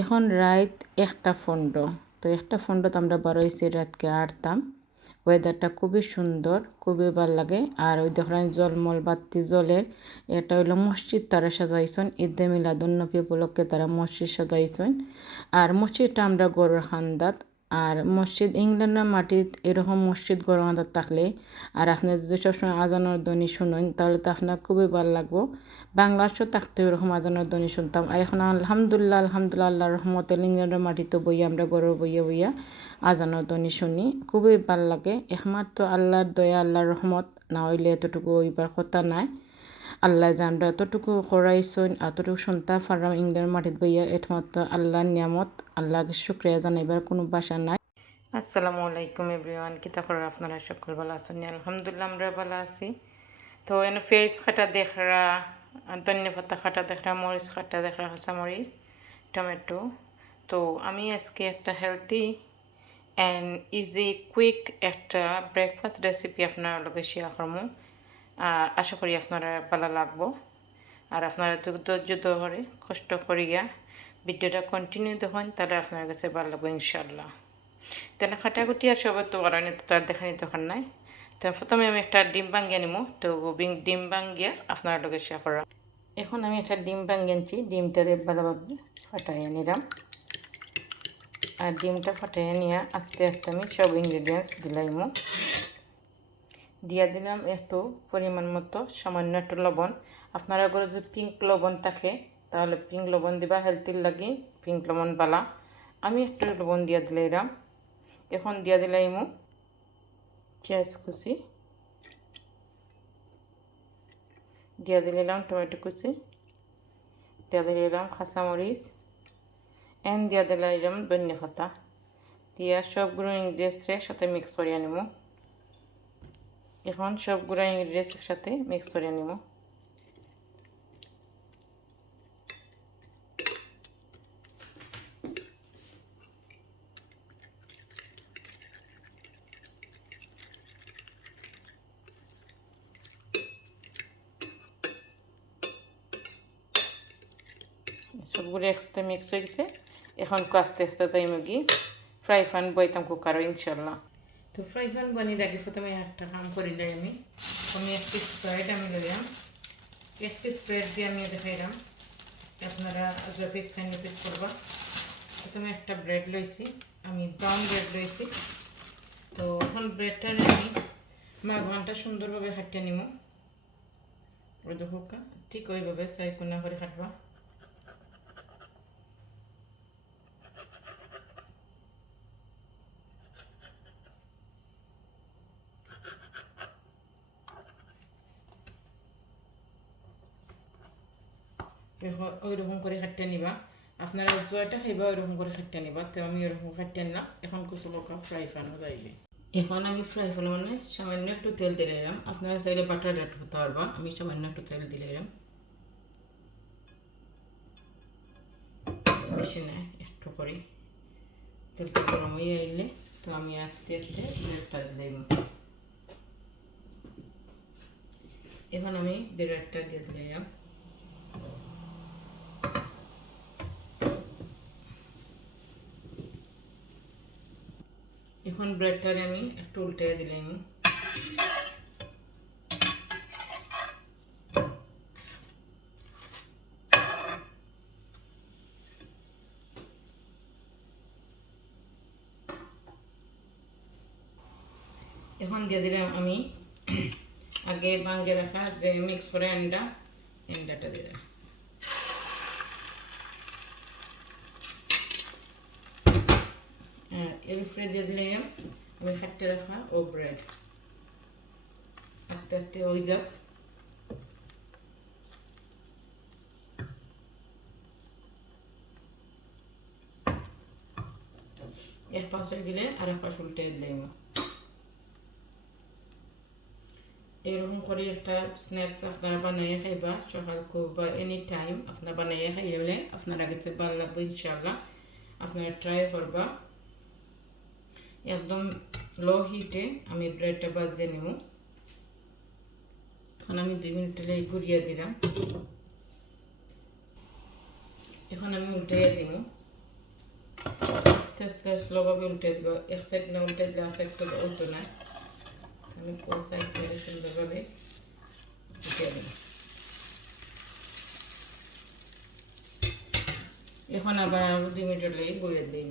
এখন রাত একটা ফন্ড তো একটা ফন্ডত আমরা বারোইছি রাতকে আটতাম ওয়েদারটা খুবই সুন্দর, খুবই ভালো লাগে। আর ওই দেখেন জলমল বাতি জলের, এটা হইল মসজিদ তারা সাজাইছেন। ঈদে মিলাদুন্নবী উপলক্ষে তারা মসজিদ সাজাইছেন। আর মসজিদটা আমরা গরুর খান্দাত। আর মসজিদ ইংল্যান্ডের মাটিত এরকম মসজিদ খান্দাত থাকলে, আর আপনি যদি সবসময় আজানোর ধ্বনি শুনুন, তাহলে তো আপনার খুবই ভালো লাগবো। বাংলাদেশও থাকতে ওরকম আজানোর ধ্বনি শুনতাম। আর এখন আলহামদুলিল্লাহ আলহামদুলিল্লাহ আল্লাহ রহমত ইংল্যান্ডের মাটিতে বইয়া আমরা গরুর বইয়া বইয়া আজানোর ধ্বনি শুনি। খুবই ভালো লাগে। একমাত্র আল্লাহর দয়া, আল্লাহর রহমত, না হইলে এতটুকু ওইবার কথা নাই। আল্লাহ আমরা এতটুকু করাইছেন এতটুকু শুনতে পারলাম ইংল্যান্ড মাটিত বইয়া একমাত্র আল্লাহর নিয়ামত, আল্লাহকে শুক্রিয়া জানাইবার কোনো বাসা নাই। আসসালামু আলাইকুম এভরিওয়ান কিতা করার আপনারা সকল ভালো আছেন? আলহামদুলিল্লাহ আমরা ভালো আছি। তো এনে ফেস খাটা দেখরা, ধনিয়া পাতা খাটা দেখরা, মরিচ খাটা দেখরা কাঁচা মরিচ টমেটো। তো আমি আজকে একটা হেলদি অ্যান্ড ইজি কুইক একটা ব্রেকফাস্ট রেসিপি আপনার লগে শেয়ার করব আশা করি আপনারা ভালো লাগবো। আর আপনারা ধৈর্য ধরে, কষ্ট করিয়া ভিডিওটা কন্টিনিউ দেখুন, তাহলে আপনার কাছে ভালো লাগবে ইনশাল্লাহ তাহলে খাটাকুটি আর সবাই তো করানি তার দেখানি দোকান নাই। তো প্রথমে আমি একটা ডিম ভাঙ্গিয়ে নিব তো ডিম ভাঙ্গিয়া আপনার লগে শেয়ার করা। এখন আমি একটা ডিম ভাঙ্গিয়ে আনছি, ডিমটারে ভালোভাবে ফাটাইয়া নিলাম। আর ডিমটা ফাটাইয়া নিয়ে আস্তে আস্তে আমি সব ইনগ্রিডিয়েন্টস দিলাইমো। দিয়া দিলাম একটু পরিমাণ মতো, সামান্য একটু লবণ। আপনারা ঘরে যদি পিঙ্ক লবণ থাকে, তাহলে পিঙ্ক লবণ দিবা হেলথির লাগি পিঙ্ক লবণ বালা। আমি একটু লবণ দিয়া দিলাম। এখন দিয়া দিলাইমু পেঁয়াজ কুচি। দিয়া দিলাম টমেটো কুচি। দিয়া দিলাম কাঁচামরিচ। এন দিয়া দিলাম ধনিয়া পাতা। দিয়া সবগুলো ইনগ্রিডিয়েন্টসের সাথে মিক্স করিয়া নিব এখন সবগুলো ইনগ্রিডিয়েন্টসের সাথে মিক্স করে নিব। সবগুলো একসাথে মিক্স হয়ে গেছে। এখন আস্তে আস্তে তাই মুগি। ফ্রাই প্যান বইতাম কুকারও ইনশাল্লাহ তো ফ্রাই প্যান বানিয়ে রাখি, প্রথমে একটা কাম করিলাই আমি। আমি এক পিস স্প্রাইড আমি লইলাম এক পিস স্প্রেড দিয়ে আমি দেখাইলাম আপনারা যা পিস খাই পিস করবা। প্রথমে একটা ব্রেড লইছি, আমি ব্রাউন ব্রেড লইছি। তো এখন ব্রেডটা আমি মাঝখানটা সুন্দরভাবে খাটিয়ে নিব ওই দেখো ঠিক ওইভাবে সাইড কোনা করে খাটবা ওইরকম করে খাটতে নিবা আপনারা জয়টা খাইবা ওইরকম করে খাটতে নিবা তো আমি ওরকম খাটতে নিলাম এখন কিছু লোক ফ্রাই প্যানও যাইবে এখন আমি ফ্রাই প্যান মানে সামান্য একটু তেল দিলাম আপনারা চাইলে বাটার অ্যাড করতে পারবা আমি সামান্য একটু তেল দিলাম বেশি না একটু করে তেলটা গরম হয়ে আইলে তো আমি আস্তে আস্তে ব্রেডটা দিলাম এখন আমি ব্রেডটা দিয়ে দিলাম এখন ব্রেডটারে আমি একটু উল্টে দিলাম এখন দিয়ে দিলাম আমি আগে ভাঙ্গে রাখা যে মিক্স করে আন্ডা আন্ডাটা দিয়ে দিলাম এর উপরে দিয়ে দিলাম আমি হাঁটতে রাখা ও ব্রেড আস্তে আস্তে ওই যাক। এর পাশে দিলে আর এক পাশ উল্টে দিলাম। এরকম করে একটা স্ন্যাক্স আপনারা বানাইয়ে খাইবা, সকাল বা এনি টাইম আপনারা বানাইয়ে খাইলে আপনারা কাছে ভালো লাগবে ইনশাল্লাহ আপনারা ট্রাই করবা। একদম লো হিটে আমি ব্রেডটা বাজিয়ে নেব। এখন আমি দুই মিনিট ঘুরিয়ে দিলাম। এখন আমি উল্টাইয়া দিব। আস্তে আস্তে স্লোভাবে উল্টে দিব। এক সাইড না উল্টে দিলে আর সাইড উল্টো না। আমি ও সাইড করে সুন্দরভাবে উঠে দেবো। এখন আবার আরও দুই মিনিট লেগে বলে দিই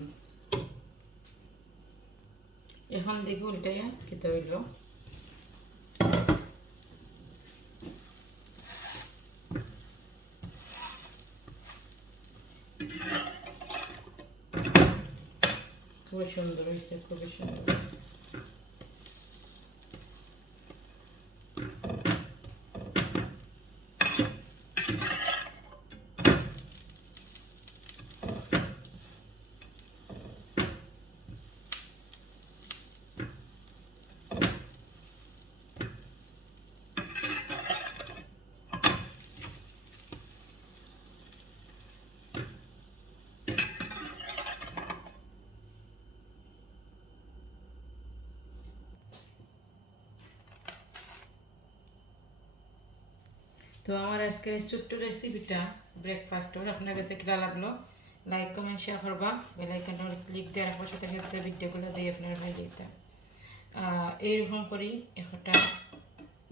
এখন দেখি উল্টাইয়া খেতে হইল খুবই তো আমার আজকের ছোট্ট রেসিপিটা ব্রেকফাস্টের আপনার কাছে কিরা লাগল লাইক কমেন্ট শেয়ার করবা। বেলাইকানের ক্লিক দিয়ে রাখবার সাথে সাথে ভিডিওগুলো দিয়ে আপনার ভাই দিতে এইরকম করি, একটা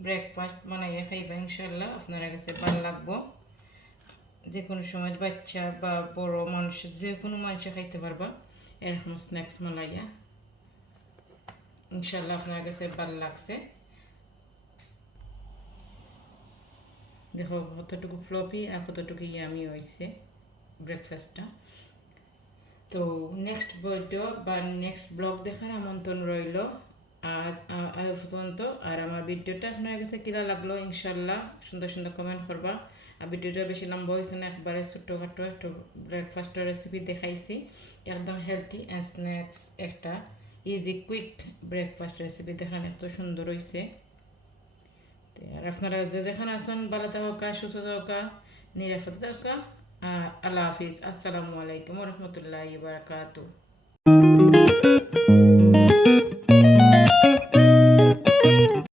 ব্রেকফাস্ট বানাইয়া খাইবা ইনশাল্লাহ আপনার কাছে ভালো লাগবো। যে কোনো সময় বাচ্চা বা বড় মানুষ যে কোনো মানুষ খাইতে পারবা। এরকম স্ন্যাক্স মালাইয়া ইনশাল্লাহ আপনার কাছে ভালো লাগছে। দেখো, কতটুকু ফ্লপি আর কতটুকু ইয়ামি হয়েছে ব্রেকফাস্টটা তো নেক্সট ভিডিও বা নেক্সট ব্লগ দেখার আমন্ত্রণ রইল। আজ পর্যন্ত। আর আমার ভিডিওটা আপনার কাছে কিরা লাগল, ইনশাল্লাহ সুন্দর সুন্দর কমেন্ট করবা। আর ভিডিওটা বেশি লম্বা হয়েছে না, একবারে ছোটোখাটো একটু ব্রেকফাস্টের রেসিপি দেখাইছি। একদম হেলথি অ্যান্ড স্ন্যাক্স একটা ইজি কুইক ব্রেকফাস্ট রেসিপি দেখান এত সুন্দর হয়েছে আপনারা যে দেখেন আসুন ভালো থাকা সুস্থ থাকা নিরাপদ থাকা আল্লাহ হাফিজ। আসসালামু আলাইকুম রহমতুল্লাহ বারকাতু